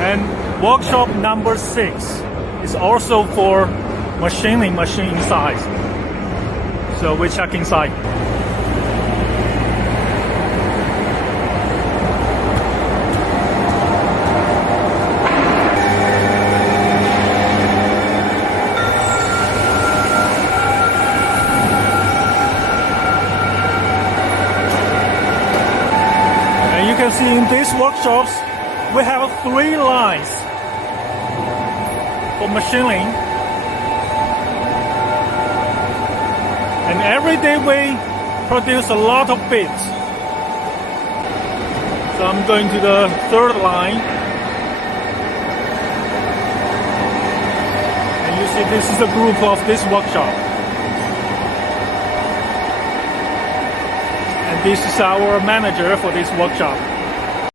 And workshop number 6 is also for machining machine inside. So we check inside. And you can see in these workshops, we have 3 lines for machining. And every day we produce a lot of bits. So I'm going to the 3rd line. And you see this is a group of this workshop. And this is our manager for this workshop.